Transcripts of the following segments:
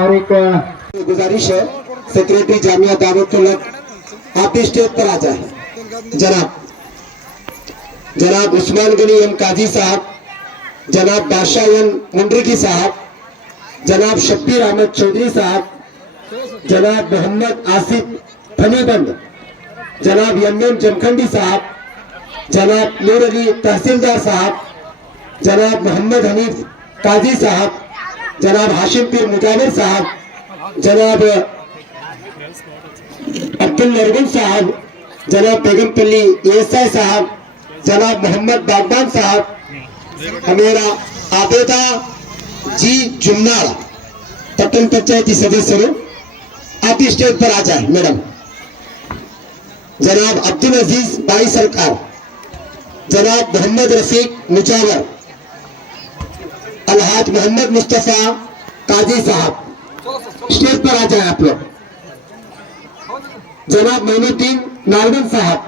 और एक गुजारिश है सेक्रेटरी जामिया दावतुल्लाह, आप स्टेज पर आ जाए। जनाब उस्मान गनी एम काजी साहब, जनाब बादशाह एम मुंडरकी साहब, जनाब शब्बीर अहमद चौधरी साहब, जनाब मोहम्मद आसिफ फनीबंद, जनाब एम जमखंडी साहब, जनाब नूर अली तहसीलदार साहब, जनाब मोहम्मद हनीफ काजी साहब, जनाब हाशिम पीर मुजाविर साहब, जनाब अब्दुल नरगुन साहब, जनाब बेगमपल्ली एएसआई साहब, जनाब मोहम्मद बागबान साहब, हमेरा आबेदा जी जुम्नार पट्टन पंचायती सदस्य, आप स्टेज पर आ जाए मैडम। जनाब अब्दुल अजीज बाई सरकार, जनाब मोहम्मद रफीक मुजावर, अलहाज मोहम्मद मुस्तफा काजी साहब, स्टेज पर आ जाए आप लोग। जनाब मोइनुद्दीन नारगन साहब,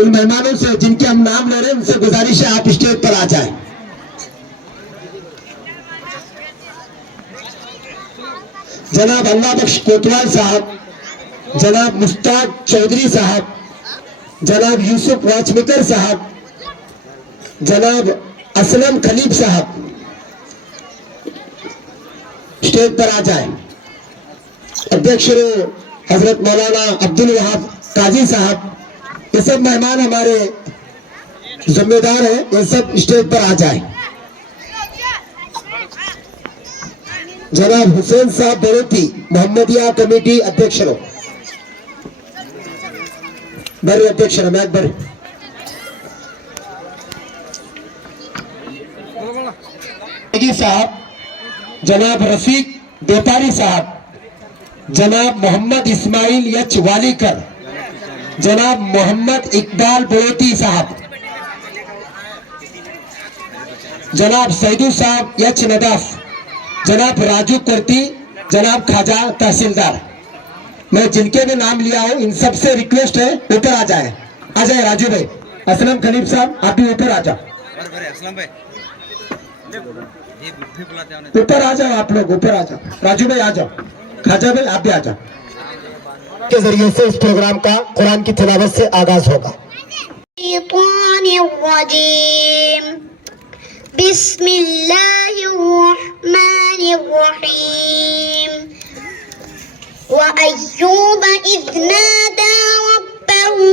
इन मेहमानों से जिनके हम नाम ले रहे हैं उनसे गुजारिश है आप स्टेज पर आ जाए। जनाब अल्लाह बख्श कोतवाल साहब, जनाब मुश्ताक चौधरी साहब, जनाब यूसुफ वाचमिकर साहब, जनाब असलम खलीब साहब, स्टेज पर आ जाए। अध्यक्ष हजरत मौलाना अब्दुल वहाब काजी साहब, ये सब मेहमान हमारे जिम्मेदार हैं, ये सब स्टेज पर आ जाए। जनाब हुसैन साहब बरोती मोहम्मदिया कमेटी अध्यक्ष बरे अध्यक्ष मैं बरे साहब, जनाब रफीक बेतारी साहब, जनाब मोहम्मद इस्माइल यच वालीकर, जनाब मोहम्मद इकबाल बोती साहब, जनाब सैदू साहब यच नदाफ, जनाब राजू करती, जनाब खाजा तहसीलदार। मैं जिनके भी नाम लिया हूं इन सबसे रिक्वेस्ट है ऊपर आ जाए राजू भाई। असलम खलीफ साहब आप भी ऊपर आ जाओ, ऊपर आ जाओ आप लोग, ऊपर आ जाओ। राजू भाई आ जाओ, खाजा भाई आप भी आ जाओ। के जरिए से इस प्रोग्राम का कुरान की तिलावत से आगाज होगा। बिस्मिल्लाहिर्रहमानिर्रहीम। वअय्यूब इज़ नादा रब्बहू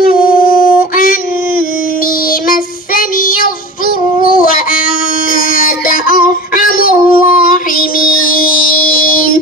अन्नी मस्सनियद्दुर्रु व अंत अर्हमुर राहिमीन।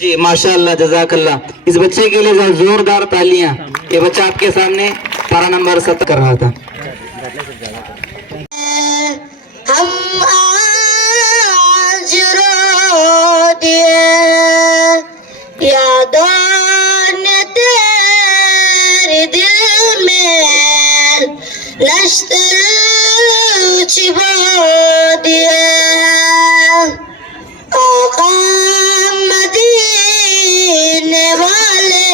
जी माशाअल्लाह जज़ाकल्लाह। इस बच्चे के लिए जोरदार तालियां। ये बच्चा आपके सामने पारा नंबर 7 कर रहा था। हम आज रो दिए यादों ने तेरे दिल में नश्तर छिपा दिए आका मदीने वाले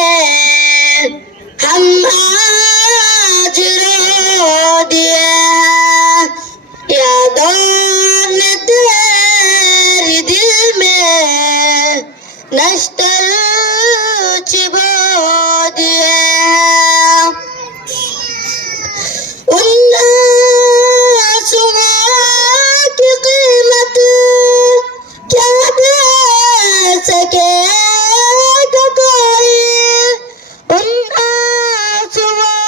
हम आज रो दिए यादों ने तेरे दिल में नश्तर छिपा दिए उन आंसुओं की कीमत क्या दे सकेगा कोई उन आंसुओं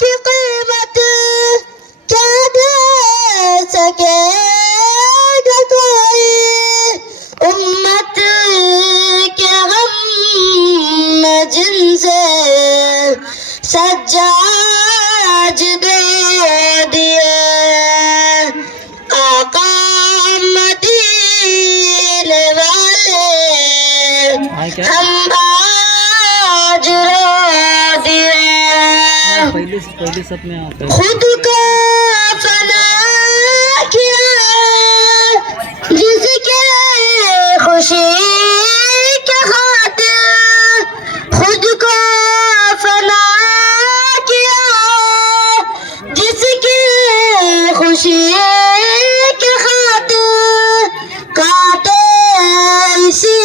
की कीमत क्या दे सकेगा कोई उम्मत के गम में जिनसे सज्जाज दे दिए आका मदीने वाले हम आज रो दिए पहले सब में खुद को फना किया जिसके खुशी के खातिर खुद को फना किया जिसकी खुशी के खातिर काटे इसी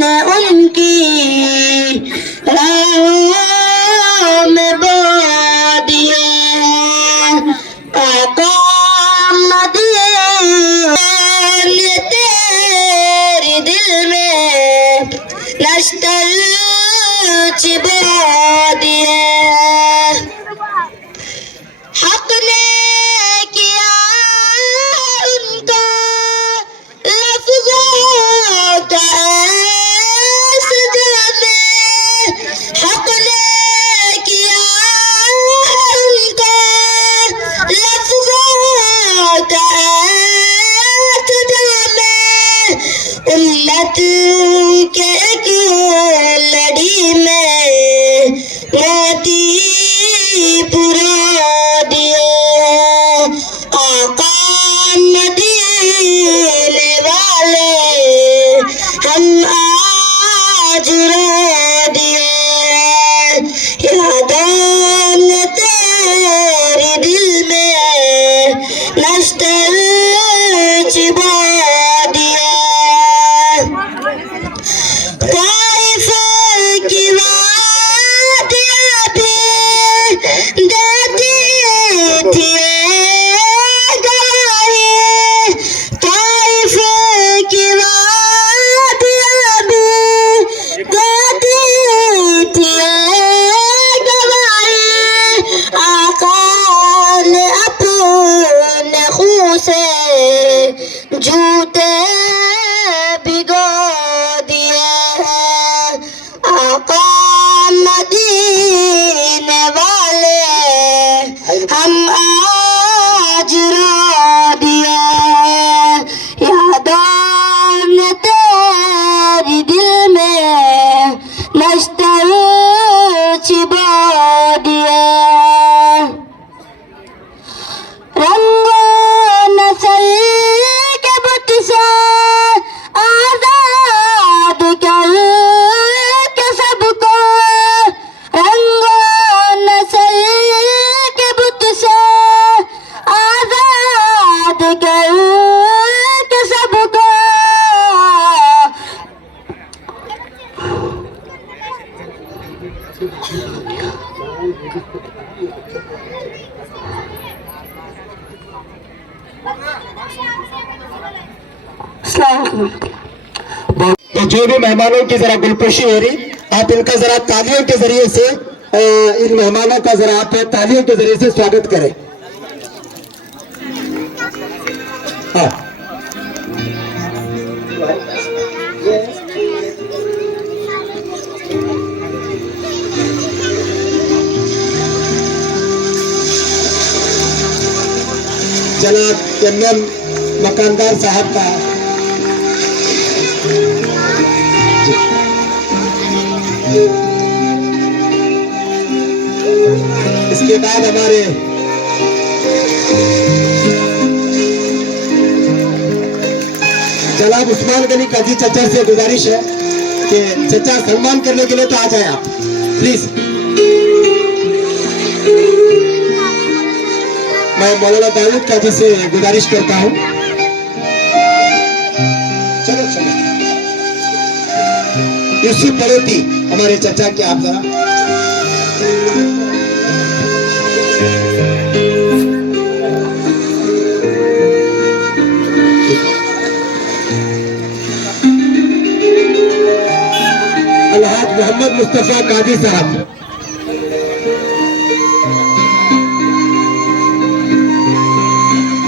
ने उनकी राहों में बो दिए आका मदीने तेरे दिल में नश्तर छिपा दिए हक ने किया उनका लफ्ज़ों का सजा में हक ने किया उनका लफ्ज़ों का सजा में उम्मत के एक लड़ी में मोती पुरा दिए आका मदीने वाले हम आज रो दिए यादों ने तेरे दिल में नश्तर छिपा दिए ताइफ की वादियाँ भी देती थी गवाही ताइफ की वादियाँ भी देती थी गवाही आका ने अपने खून से जूते भिगो दिए आका मदीने वाले हम आज रो दिए यादों ने तेरे दिल में नश्तर छिपा दिए रंगो नस्ल के बुत से आजाद कर के सबको रंगो नस्ल के बुत से आजाद कर के सबको तो जो भी मेहमानों की जरा गुलपोशी हो रही, आप इनका जरा तालियों के जरिए से इन मेहमानों का जरा आप तालियों के जरिए से स्वागत करें। हाँ MM मकानदार साहब का इसके बाद हमारे जनाब उस्मान गनी काजी चचा से गुजारिश है कि चचा सम्मान करने के लिए तो आ जाए आप प्लीज। मैं मौलाना दाऊद काजी से गुजारिश करता हूं। चलो चलो यूसुफ पड़ोती हमारे चचा के आप जरा अलहाज मोहम्मद मुस्तफा काजी साहब,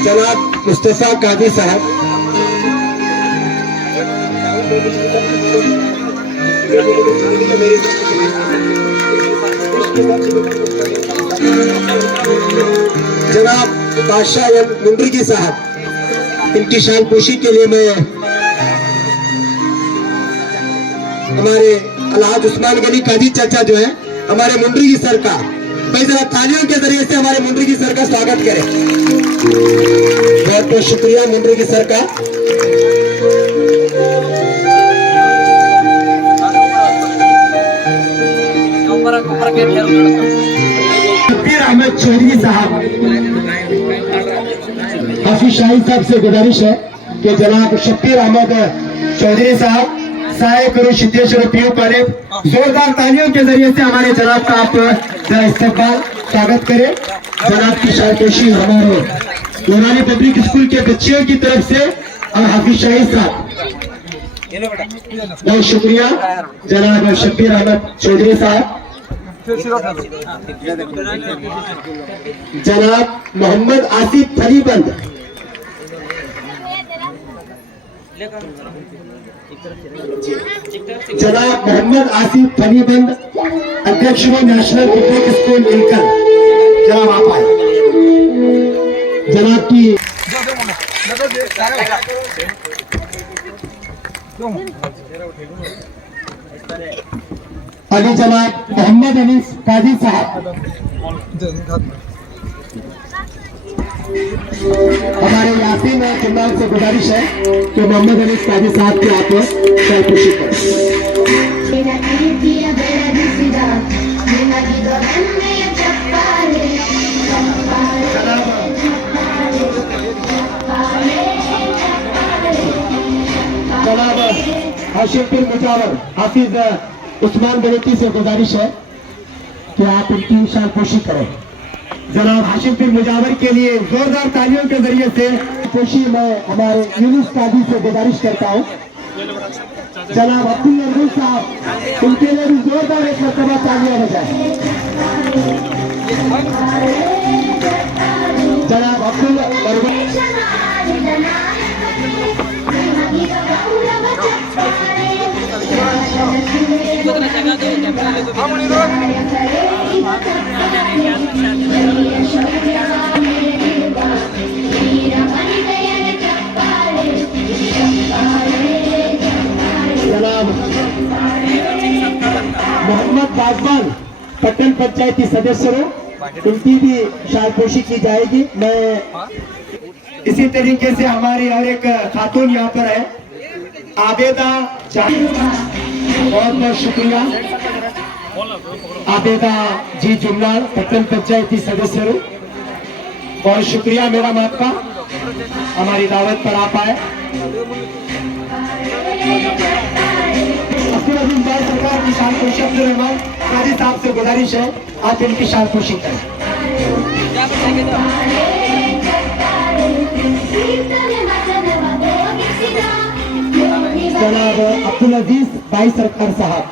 जनाब मुस्तफा काजी साहब, जनाब बादशाह मुंडरगी साहब, इनकी शान पोशी के लिए मैं हमारे अलहाज उस्मान गनी काजी चाचा जो है हमारे मुंडरगी सर का, भाई जरा तालियों के जरिए से हमारे मुंडरगी सर का स्वागत करें। बहुत बहुत शुक्रिया मुंडरगी सर का। शब्बीर अहमद चौधरी साहब, हाफिज शाहीन साहब से गुजारिश है कि जनाब शब्बीर अहमद चौधरी साहब साय करो सिद्धेश्वर पीयू कॉलेज, जोरदार तालियों के जरिए से हमारे जनाब का आप इस्तकबाल स्वागत करें। जनाब की शायदोशी हमारे नूरानी पब्लिक स्कूल के बच्चियों की तरफ से और हाफिज शाहीन साहब, बहुत शुक्रिया जनाब शब्बीर अहमद चौधरी साहब। जनाब मोहम्मद आसिफ फरीबंद, जनाब मोहम्मद आसिफ फरीबंद अध्यक्ष नेशनल पब्लिक स्कूल इनकर, जनाब आप आए। जनाब की अली जनाब मोहम्मद अनीस काजी साहब, हमारे यासीन और चंदान से गुजारिश है कि मोहम्मद अनीस काजी साहब की आप शायदोशी करें। जनाब हाशिम बिन मुजावर हाफिज उस्मान गनी से गुजारिश है कि आप इनकी शानपोशी करें। जनाब हाशिम बिन मुजावर के लिए जोरदार तालियों के जरिए से पोशी मैं हमारे यूनुस काजी से गुजारिश करता हूँ। जनाब अब्दुल नजरुल साहब, उनके लिए भी जोरदार एक मरतबा तालियां बजाएं। जनाब अब्दुल जनाब मोहम्मद बाजवान पट्टन पंचायती सदस्यों, उनकी भी शायदोशी की जाएगी। मैं इसी तरीके से हमारी और एक खातून यहाँ पर है आबेदा, बहुत बहुत शुक्रिया आबेदा जी जुमला पट्टन पंचायती सदस्य, बहुत शुक्रिया मैडम आपका हमारी दावत पर आप आए। अब्दुल अजीज भाई सरकार की शानपोशी अब्दुल रहमान काजी साहब से गुजारिश है आप इनकी शानपोशी करें। जनाब अब्दुल अजीज भाई सरकार साहब,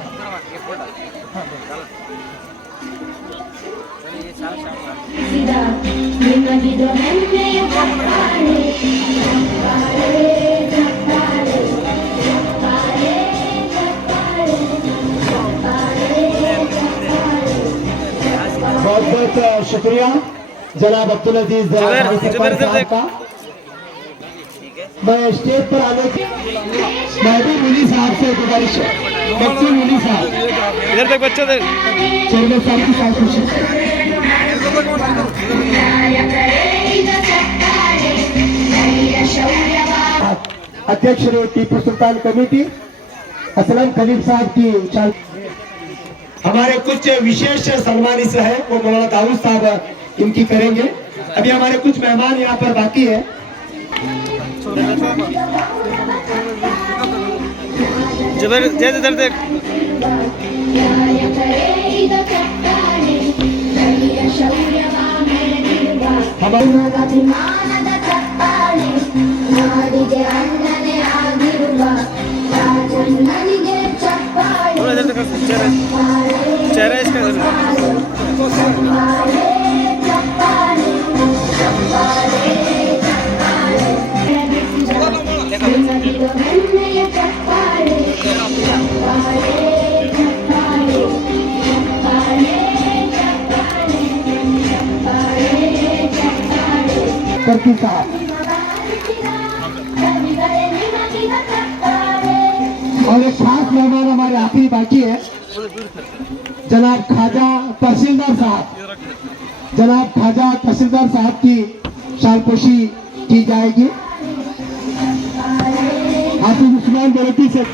बहुत बहुत शुक्रिया जनाब अब्दुल अजीज भाई सरकार साहब का। मैं स्टेज पर आने की महबूब मुली साहब से गुजारिश है। बच्चू मुली साहब इधर तक बच्चों दे चेयरमैन साहब की साथ अध्यक्ष ने टीपू सुल्तान कमेटी असलम खलीफ साहब की हमारे कुछ विशेष सम्मानित है वो मौलाना दाऊद साहब इनकी करेंगे। अभी हमारे कुछ मेहमान यहाँ पर बाकी है। जबर जैसे इधर देख थोड़ा इधर देखो चेहरा इसका करती साहब और एक खास मेहमान हमारे आखिरी बाकी है जनाब ख्वाजा तहसीलदार साहब। जनाब ख्वाजा तहसीलदार साहब की शालपोशी की जाएगी। हाफिज उस्मान बरेती से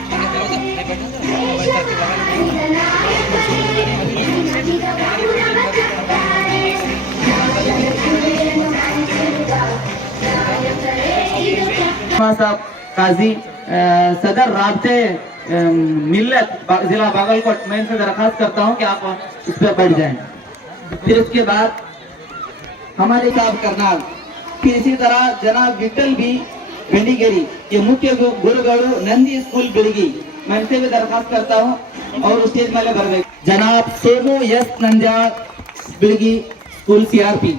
साहब काजी सदर राब्ते मिल्लत जिला बागलकोट मैं इनसे दरखास्त करता हूं कि आप इस पर बैठ जाएं। फिर उसके बाद हमारे साहब करनाल, फिर इसी तरह जनाब विठल बी वेंडिगेरी के मुख्य गुरुगढ़ नंदी स्कूल बिड़गी मैं इनसे भी दरखास्त करता हूं और स्टेज वाले भर गए। जनाब सोमू यस नंदिया बिड़गी स्कूल सीआरपी।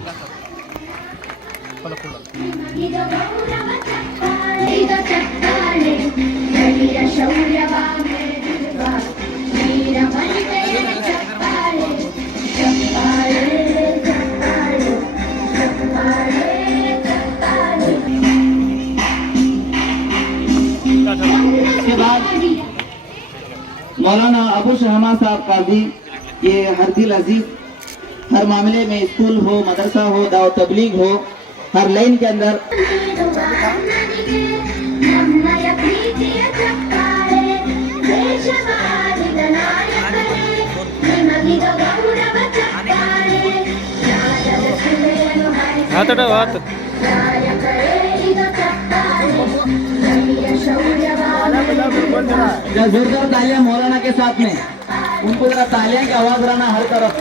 मौलाना अबू शहमा साहब काजी, ये हर दिल अजीज, हर मामले में स्कूल हो, मदरसा हो, दाव तबलीग हो, हर लाइन के अंदर हाथ हटाओ हाथ जोरदार तालियां मौलाना के साथ में, उनको जरा तालियां की आवाज रहना हर तरफ।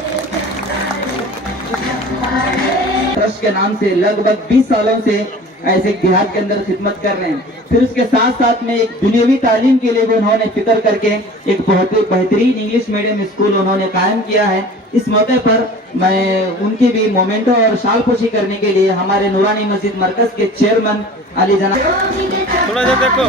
ट्रस्ट के नाम से लगभग 20 सालों से ऐसे देहात के अंदर खिदमत कर रहे हैं। फिर उसके साथ साथ में एक दुनियावी तालीम के लिए भी उन्होंने फिक्र करके एक बहुत बेहतरीन इंग्लिश मीडियम स्कूल उन्होंने कायम किया है। इस मौके पर मैं उनकी भी मोमेंटो और शालपोशी करने के लिए हमारे नूरानी मस्जिद मरकज के चेयरमैन अली जना थोड़ा इधर देखो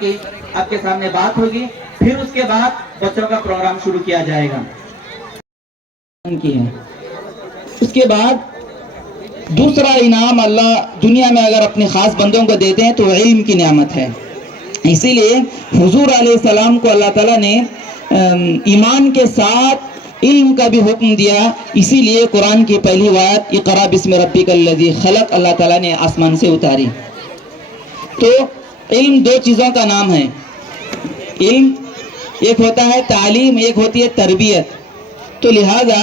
की आपके सामने बात होगी, फिर उसके बाद बच्चों का प्रोग्राम शुरू किया जाएगा। उसके बाद दूसरा इनाम अल्लाह दुनिया में अगर अपने खास बंदों को देते हैं तो इल्म की नेमत है। इसीलिए हुजूर अलैहिस्सलाम को अल्लाह ताला ने ईमान के साथ इल्म का भी हुक्म दिया। इसीलिए कुरान की पहली आयत इक़रा बिस्मि रब्बिकल लज़ी खलक़ अल्लाह ताला ने आसमान से उतारी। तो इल्म दो चीज़ों का नाम है। इल्म एक होता है तालीम, एक होती है तरबियत। तो लिहाजा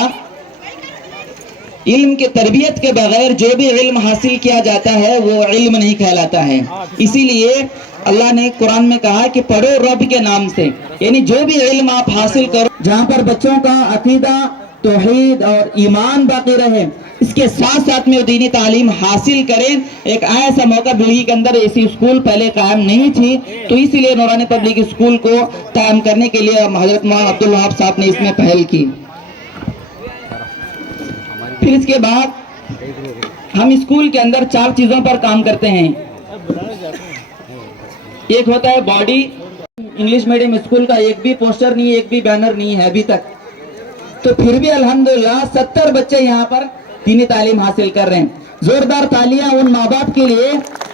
इल्म के तरबियत के बगैर जो भी इल्म हासिल किया जाता है वो इल्म नहीं कहलाता है। इसीलिए अल्लाह ने कुरान में कहा कि पढ़ो रब के नाम से, यानी जो भी इल्म आप हासिल करो, जहाँ पर बच्चों का अकीदा, तौहीद और ईमान बाकी रहे, इसके साथ साथ में दीनी तालीम हासिल करें। एक ऐसा मौका दिल्ली के अंदर ऐसी स्कूल पहले कायम नहीं थी, तो इसीलिए नूरानी पब्लिक स्कूल को कायम करने के लिए हजरत मौलाना अब्दुल वहाब साहब ने इसमें पहल की। फिर इसके बाद हम स्कूल के अंदर 4 चीजों पर काम करते हैं। एक होता है बॉडी। इंग्लिश मीडियम स्कूल का एक भी पोस्टर नहीं, एक भी बैनर नहीं है अभी तक, तो फिर भी अल्हम्दुलिल्लाह 70 बच्चे यहाँ पर दीनी तालीम हासिल कर रहे हैं। जोरदार तालियां उन माँ बाप के लिए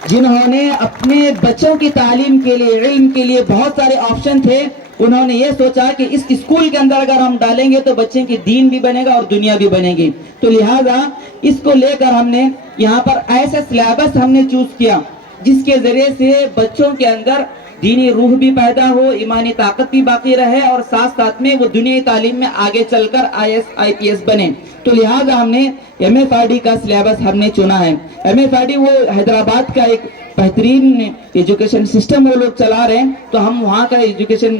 जिन्होंने अपने बच्चों की तालीम के लिए, इल्म के लिए बहुत सारे ऑप्शन थे, उन्होंने ये सोचा कि इस स्कूल के अंदर अगर हम डालेंगे तो बच्चे की दीन भी बनेगा और दुनिया भी बनेगी। तो लिहाजा इसको लेकर हमने यहाँ पर ऐसे सिलेबस हमने चूज किया जिसके जरिए से बच्चों के अंदर दीनी रूह भी पैदा हो, ईमानी ताकत भी बाकी रहे और साथ साथ में वो दुनियाई तालीम में आगे चलकर IAS IPS बने। तो लिहाजा हमने MFRD का सिलेबस हमने चुना है। MFRD वो हैदराबाद का एक बेहतरीन एजुकेशन सिस्टम वो लोग चला रहे हैं, तो हम वहाँ का एजुकेशन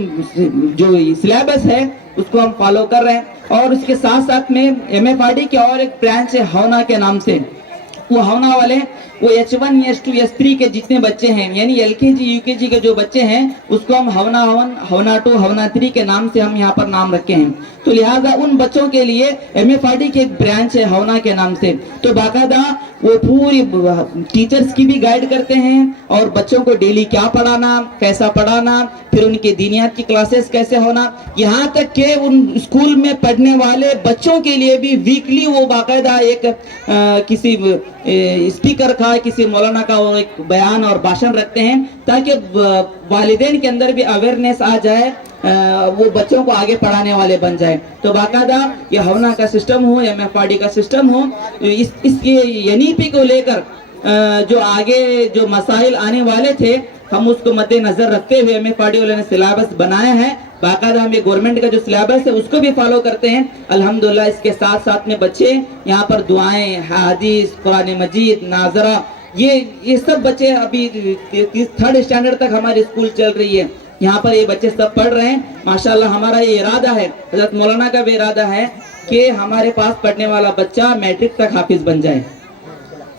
जो सिलेबस है उसको हम फॉलो कर रहे हैं। और उसके साथ साथ में MFRD के और एक ब्रांच है हवना के नाम से। वो हवना वाले वो H1 H2 H3 के जितने बच्चे हैं, यानी LKG UKG के जो बच्चे हैं उसको हम हवना 1 हवना 2 हवना 3 के नाम से हम यहाँ पर नाम रखे हैं। तो लिहाजा उन बच्चों के लिए MFRD की एक ब्रांच है हवना के नाम से, तो बाकायदा वो पूरी टीचर्स की भी गाइड करते हैं और बच्चों को डेली क्या पढ़ाना, कैसा पढ़ाना, फिर उनके दीनियात की क्लासेस कैसे होना, यहाँ तक के उन स्कूल में पढ़ने वाले बच्चों के लिए भी वीकली वो बाकायदा एक किसी स्पीकर का, किसी मौलाना का वो एक बयान और भाषण रखते हैं ताकि वालिदैन के अंदर भी अवेयरनेस आ जाए, वो बच्चों को आगे पढ़ाने वाले बन जाए। तो बाकायदा ये हवना का सिस्टम हो, MFRD का सिस्टम हो, इसके NEP को लेकर जो आगे जो मसाइल आने वाले थे हम उसको मद्देनजर रखते हुए MFRD वाले ने सिलेबस बनाया है। बाकायदा हम ये गवर्नमेंट का जो सिलेबस है उसको भी फॉलो करते हैं अल्हम्दुलिल्लाह। इसके साथ साथ में बच्चे यहाँ पर दुआएं, हदीस, कुरान मजीद, नाजरा, ये सब बच्चे अभी 3rd स्टैंडर्ड तक हमारी स्कूल चल रही है, यहाँ पर ये बच्चे सब पढ़ रहे हैं माशाल्लाह। हमारा ये इरादा है, हज़रत मौलाना का भी इरादा है कि हमारे पास पढ़ने वाला बच्चा मैट्रिक तक हाफिज बन जाए,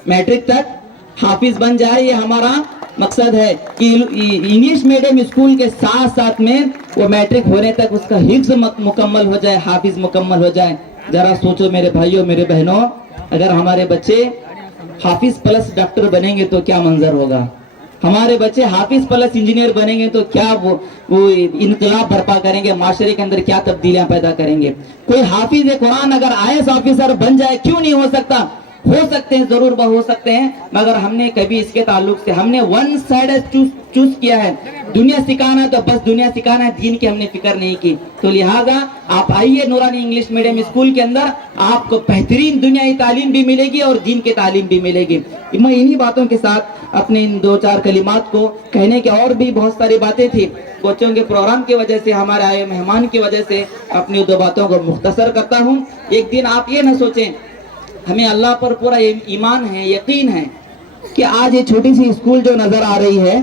मैट्रिक तक हाफिज बन जाए, ये हमारा मकसद है कि इंग्लिश मीडियम स्कूल के साथ साथ में वो मैट्रिक होने तक उसका हिफ्ज मुकम्मल हो जाए, हाफिज मुकम्मल हो जाए। जरा सोचो मेरे भाइयों, मेरे बहनों, अगर हमारे बच्चे हाफिज प्लस डॉक्टर बनेंगे तो क्या मंजर होगा, हमारे बच्चे हाफिज प्लस इंजीनियर बनेंगे तो क्या वो इनकलाब बर्पा करेंगे, माशरे के अंदर क्या तब्दीलियां पैदा करेंगे। कोई हाफिज कुरान अगर IAS ऑफिसर बन जाए, क्यों नहीं हो सकता, हो सकते हैं, जरूर हो सकते हैं, मगर हमने कभी इसके ताल्लुक से हमने वन साइड चूज किया है। दुनिया सिखाना तो बस दुनिया सिखाना है, दीन की हमने फिक्र नहीं की। तो लिहाजा आप आइए नूरानी इंग्लिश मीडियम स्कूल के अंदर, आपको बेहतरीन दुनियाई तालीम भी मिलेगी और दीन की तालीम भी मिलेगी। मैं इन्हीं बातों के साथ अपने इन 2-4 कलिमात को कहने के, और भी बहुत सारी बातें थी, बच्चों के प्रोग्राम की वजह से, हमारे आए मेहमान की वजह से अपनी 2 बातों को मुख्तसर करता हूँ। एक दिन आप ये ना सोचें, हमें अल्लाह पर पूरा ईमान है, यकीन है कि आज ये छोटी सी स्कूल जो नजर आ रही है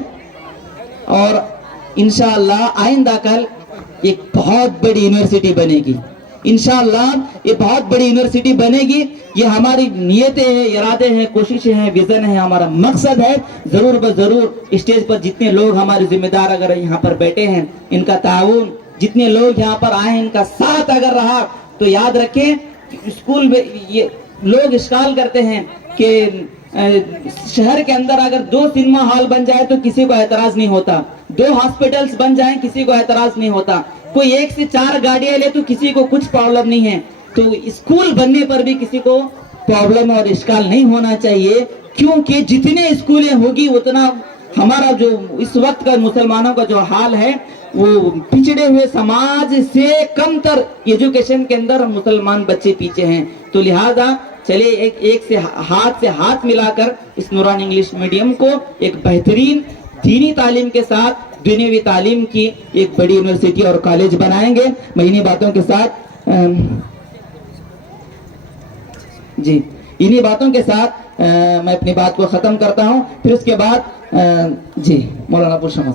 और इंशाअल्लाह आइंदा कल एक बहुत बड़ी यूनिवर्सिटी बनेगी, इंशाअल्लाह ये बहुत बड़ी यूनिवर्सिटी बनेगी। ये हमारी नियतें हैं, इरादे हैं, कोशिशें हैं, विजन है, हमारा मकसद है। जरूर ब जरूर स्टेज पर जितने लोग हमारे जिम्मेदार अगर यहाँ पर बैठे हैं, इनका ताउन, जितने लोग यहाँ पर आए हैं, इनका साथ अगर रहा तो याद रखें स्कूल में ये लोग इश्काल करते हैं कि शहर के अंदर अगर 2 सिनेमा हॉल बन जाए तो किसी को एतराज नहीं होता, 2 हॉस्पिटल्स बन जाए किसी को एतराज नहीं होता, कोई 1 से 4 गाड़ियां ले तो किसी को कुछ प्रॉब्लम नहीं है। तो स्कूल बनने पर भी किसी को प्रॉब्लम और इश्काल नहीं होना चाहिए, क्योंकि जितने स्कूलें होगी उतना हमारा जो इस वक्त का मुसलमानों का जो हाल है, वो पिछड़े हुए समाज से कमतर एजुकेशन के अंदर मुसलमान बच्चे पीछे हैं। तो लिहाजा चलिए एक से हाथ मिलाकर इस नूरानी इंग्लिश मीडियम को एक बेहतरीन दीनी तालीम के साथ दुनियावी तालीम की एक बड़ी यूनिवर्सिटी और कॉलेज बनाएंगे। मैं इन्हीं बातों के साथ जी, इन्हीं बातों के साथ मैं अपनी बात को खत्म करता हूं। फिर उसके बाद जी मौलाना पुरुषोत्तम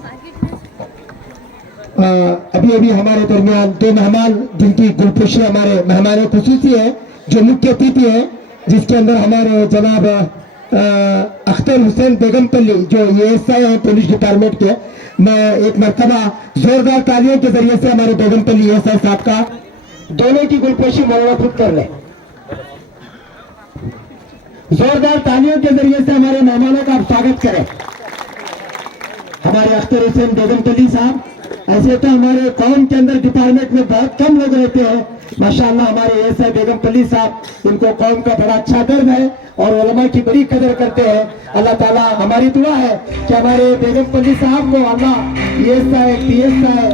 अभी अभी हमारे दरमियान दो मेहमान जिनकी गुलपुशी हमारे मेहमान खुसूसी है, जो मुख्य अतिथि है, जिसके अंदर हमारे जनाब अख्तर हुसैन बेगमपल्ली जो एएसआई है पुलिस डिपार्टमेंट के। मैं एक मरतबा जोरदार तालियों के जरिए से हमारे बेगमपल्ली एएसआई साहब का दोनों की गुलपोशी मौलाना खुद कर रहे। जोरदार तालियों के जरिए से हमारे मेहमानों का आप स्वागत करें। हमारे अख्तर हुसैन बेगमपल्ली साहब, ऐसे तो हमारे कौम के अंदर डिपार्टमेंट में बहुत कम लोग रहते हैं, माशाअल्लाह हमारे एएसआई बेगमपल्ली साहब, इनको कौम का बड़ा अच्छा दर्द है और उलमा की बड़ी कदर करते हैं। अल्लाह ताला, हमारी दुआ है कि हमारे बेगमपल्ली साहब को अल्लाह एएसआई, पीएसआई,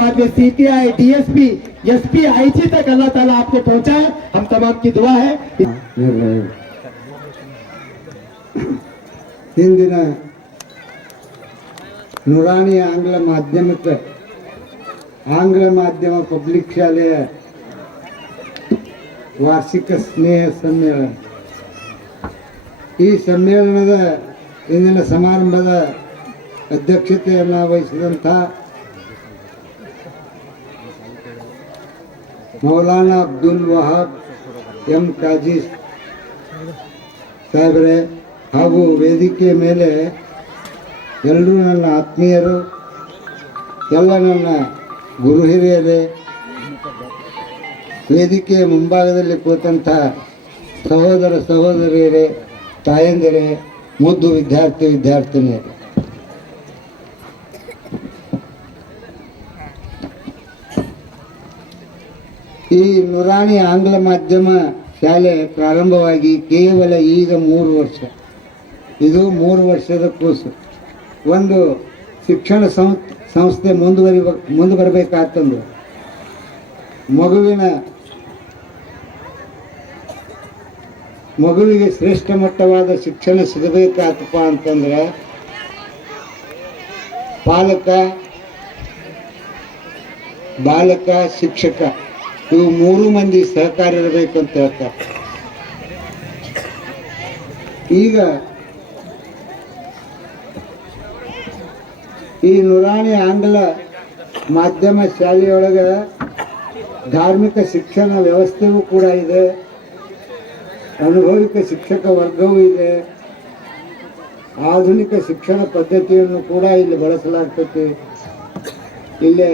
बाद में सीपीआई, डीएसपी, एसपी, आईजी तक अल्लाह ताला आपको पहुंचाए, हम तमाम की दुआ है। ಹಿಂದಿನ ನುರಾಣಿ ಆಂಗ್ಲ ಮಾಧ್ಯಮ ಪಬ್ಲಿಕ್ ಶಾಲೆಯ ವಾರ್ಷಿಕ ಸ್ನೇಹ ಸಮ್ಮೇಳನ. ಈ ಸಮ್ಮೇಳನದ ಇಂದಿನ ಸಮಾರಂಭದ ಅಧ್ಯಕ್ಷತೆಯನ್ನು ವಹಿಸಿದಂಥ ಮೌಲಾನಾ ಅಬ್ದುಲ್ ವಹಾಬ್ ಎಂ ಕಾಜಿ ಸಾಹೇಬರೇ ಹಾಗೂ ವೇದಿಕೆ ಮೇಲೆ ಎಲ್ಲರೂ ನನ್ನ ಆತ್ಮೀಯರು, ಎಲ್ಲ ನನ್ನ ಗುರು ಹಿರಿಯರೇ, ವೇದಿಕೆಯ ಮುಂಭಾಗದಲ್ಲಿ ಕೂತಂಥ ಸಹೋದರ ಸಹೋದರಿಯರೇ, ತಾಯಂದಿರೇ, ಮುದ್ದು ವಿದ್ಯಾರ್ಥಿನಿಯರೇ, ಈ ನುರಾಣಿ ಆಂಗ್ಲ ಮಾಧ್ಯಮ ಶಾಲೆ ಪ್ರಾರಂಭವಾಗಿ ಕೇವಲ ಈಗ 3 ವರ್ಷ. ಇದು 3 ವರ್ಷದ ಕೂಸು. ಒಂದು ಶಿಕ್ಷಣ ಸಂಸ್ಥೆ ಮುಂದೆ ಬರಬೇಕಾತಂದ್ರೆ ಮಗುವಿಗೆ ಶ್ರೇಷ್ಠ ಮಟ್ಟವಾದ ಶಿಕ್ಷಣ ಸಿಗಬೇಕಾತಪ್ಪ ಅಂತಂದ್ರೆ ಪಾಲಕ, ಬಾಲಕ, ಶಿಕ್ಷಕ ಇವು 3 ಮಂದಿ ಸಹಕಾರ ಇರಬೇಕಂತ ಹೇಳ್ತಾರೆ. ಈಗ ಈ ನುರಾಣಿ ಆಂಗ್ಲ ಮಾಧ್ಯಮ ಶಾಲೆಯೊಳಗೆ ಧಾರ್ಮಿಕ ಶಿಕ್ಷಣ ವ್ಯವಸ್ಥೆಯೂ ಕೂಡ ಇದೆ, ಅನುಭವಿಕ ಶಿಕ್ಷಕ ವರ್ಗವೂ ಇದೆ, ಆಧುನಿಕ ಶಿಕ್ಷಣ ಪದ್ಧತಿಯನ್ನು ಕೂಡ ಇಲ್ಲಿ ಬಳಸಲಾಗ್ತೈತಿ. ಇಲ್ಲೇ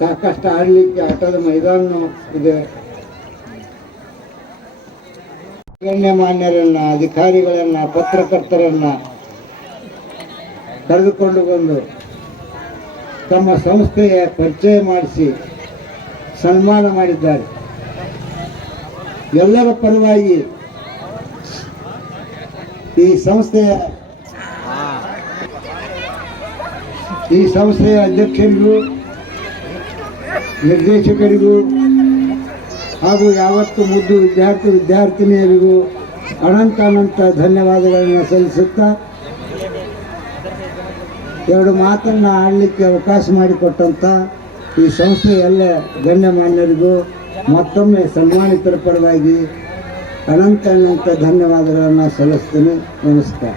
ಸಾಕಷ್ಟು ಆಡಲಿಕ್ಕೆ ಆಟದ ಮೈದಾನ ಇದೆ. ಗಣ್ಯಮಾನ್ಯರನ್ನ, ಅಧಿಕಾರಿಗಳನ್ನ, ಪತ್ರಕರ್ತರನ್ನ ಕರೆದುಕೊಂಡು ಬಂದು ತಮ್ಮ ಸಂಸ್ಥೆಯ ಪರಿಚಯ ಮಾಡಿಸಿ ಸನ್ಮಾನ ಮಾಡಿದ್ದಾರೆ. ಎಲ್ಲರ ಪರವಾಗಿ ಈ ಸಂಸ್ಥೆಯ ಅಧ್ಯಕ್ಷರಿಗೂ, ನಿರ್ದೇಶಕರಿಗೂ ಹಾಗೂ ಯಾವತ್ತು ಮುದ್ದು ವಿದ್ಯಾರ್ಥಿನಿಯರಿಗೂ ಅನಂತ ಧನ್ಯವಾದಗಳನ್ನು ಸಲ್ಲಿಸುತ್ತಾ, 2 ಮಾತನ್ನು ಆಡಲಿಕ್ಕೆ ಅವಕಾಶ ಮಾಡಿಕೊಟ್ಟಂಥ ಈ ಸಂಸ್ಥೆಯ ಎಲ್ಲ ಗಣ್ಯಮಾನ್ಯರಿಗೂ ಮತ್ತೊಮ್ಮೆ ಸನ್ಮಾನಿತರ ಪರವಾಗಿ ಅನಂತ ಧನ್ಯವಾದಗಳನ್ನು ಸಲ್ಲಿಸ್ತೇನೆ. ನಮಸ್ಕಾರ.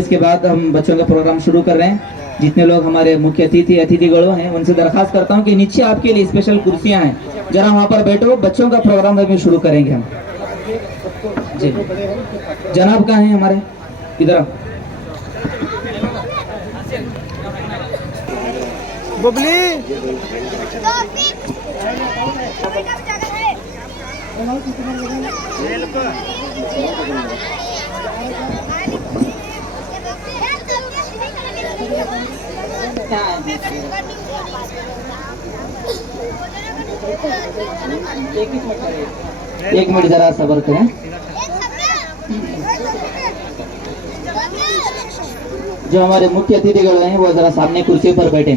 इसके बाद हम बच्चों का प्रोग्राम शुरू कर रहे हैं। जितने लोग हमारे मुख्य अतिथिगण हैं उनसे दरखास्त करता हूं कि नीचे आपके लिए स्पेशल कुर्सियां हैं, जरा वहां पर बैठो। बच्चों का प्रोग्राम अभी शुरू करेंगे हम। जी जनाब कहाँ हैं हमारे? इधर बुबली एक मिनट जरा सब्र करें। जो हमारे मुख्य अतिथिगण हैं वो जरा सामने कुर्सी पर बैठे।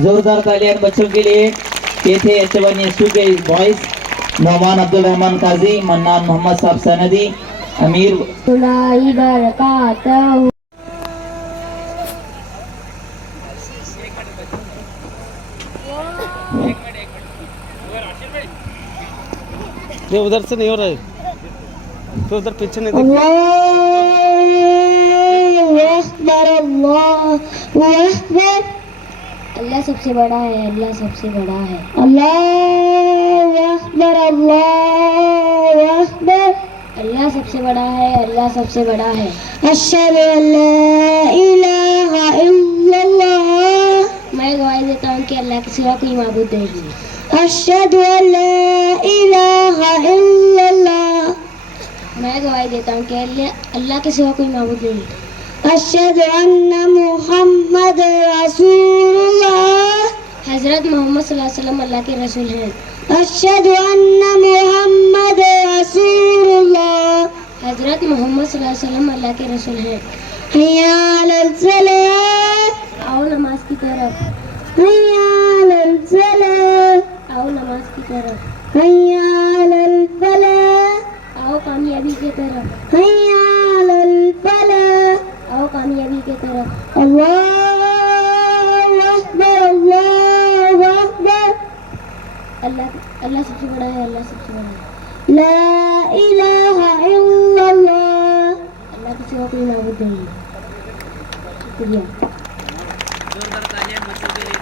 जोरदार तालियां बच्चों के लिए। ये थे H1S2 के बॉयज, नौमान अब्दुल रहमान काजी, मन्नान मोहम्मद साहब सनदी, अमीर तुलाई बरकातहू। ये उधर से नहीं हो रहा है, तो उधर पीछे नहीं देख। अल्लाह सबसे बड़ा है, अल्लाह सबसे बड़ा है। अल्लाह अकबर, अल्लाह अकबर। अल्लाह सबसे बड़ा है, अल्लाह सबसे बड़ा है। अशहदु अल्ला इलाहा इल्लल्लाह। मैं गवाही देता हूँ कि अल्लाह के सिवा कोई माबूद नहीं है। अशहदु अल्ला इलाहा इल्लल्लाह। मैं गवाही देता हूँ कि अल्लाह के सिवा कोई माबूद नहीं है। अशहदु अन्ना मुहम्मद रसूलुल्लाह। हजरत मोहम्मद सल्लल्लाहु अलैहि वसल्लम अल्लाह के रसूल हैं। अशहदु अन्ना मुहम्मद रसूलुल्लाह। हजरत मोहम्मद सल्लल्लाहु अलैहि वसल्लम अल्लाह के रसूल हैं। हय्या अलल सलाह। आओ नमाज की तरफ। हय्या अलल सलाह। आओ नमाज की तरफ। हय्या अलल फलाह। आओ कामयाबी की तरफ। हय्या अलल फलाह। आओ कामयाबी की तरफ। अल्लाहु अकबर, अल्लाहु अकबर। अल्लाह सबसे बड़ा है, अल्लाह सबसे बड़ा है। ला इलाहा इल्लल्लाह। अल्लाह के सिवा कोई माबूद नहीं है। शुक्रिया। जोरदार तालियां बच्चों के लिए।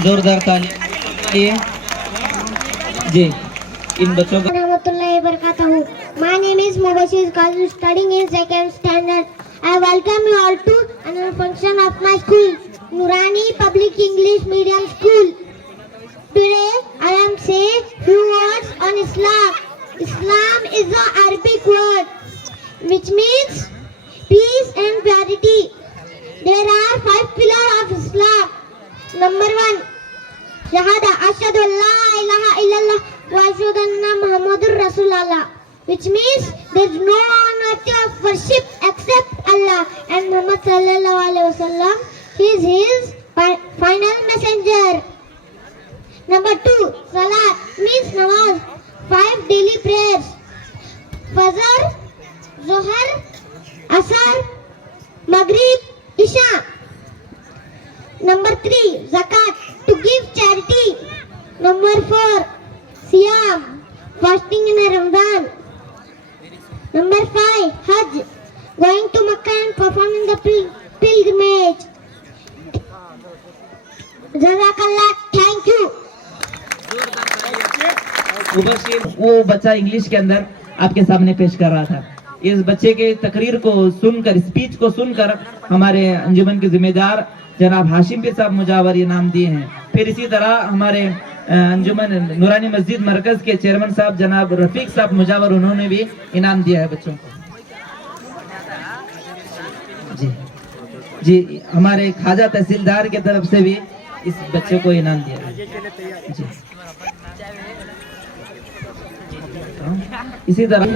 जोरदार तालियां जी इन बच्चों का। Warahmatullahi wabarakatuh. My name is Mubashir Qazi, studying in second standard. I welcome you all to another function of my school, Nurani Public English Medium School. Today I am saying few words on Islam. Islam is an Arabic word which means peace and purity. There are 5 pillars of Islam. Number 1, Shahada, Ashhadu an la ilaha illallah wa ashhadu anna Muhammadur Rasulullah, which means there is no one worthy of worship except Allah and Muhammad sallallahu alaihi wasallam. He is his final messenger. Number 2, Salat means namaz, 5 daily prayers, Fajr, Zohar, Asar, Maghrib, Isha. Number 3, Zakat, to give charity. Number 4, Siyam, fasting in Ramadan. Number 5, Hajj, going to Makkah and performing the pilgrimage. Jazakallah, thank you. वो बच्चा English के अंदर आपके सामने पेश कर रहा था। इस बच्चे के तकरीर को सुनकर, स्पीच को सुनकर हमारे अंजुमन के जिम्मेदार जनाब हाशिम पीर साहब मुजावर इनाम दिए हैं। फिर इसी तरह हमारे अंजुमन नूरानी मस्जिद मरकज के चेयरमैन साहब जनाब रफीक साहब मुजावर, उन्होंने भी इनाम दिया है बच्चों को। जी जी, हमारे खाजा तहसीलदार के तरफ से भी इस बच्चे को इनाम दिया है। जी इसी तरह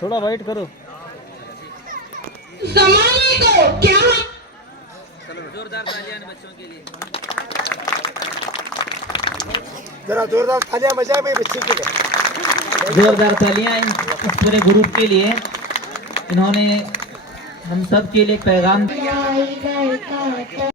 थोड़ा वाइट करो। जमाने को क्या जोरदार तालियां बच्चों के लिए। जरा जोरदार तालियां बजाए भाई बच्चे के लिए। जोरदार तालियां इन पूरे ग्रुप के लिए। इन्होंने हम सब के लिए एक पैगाम इधर का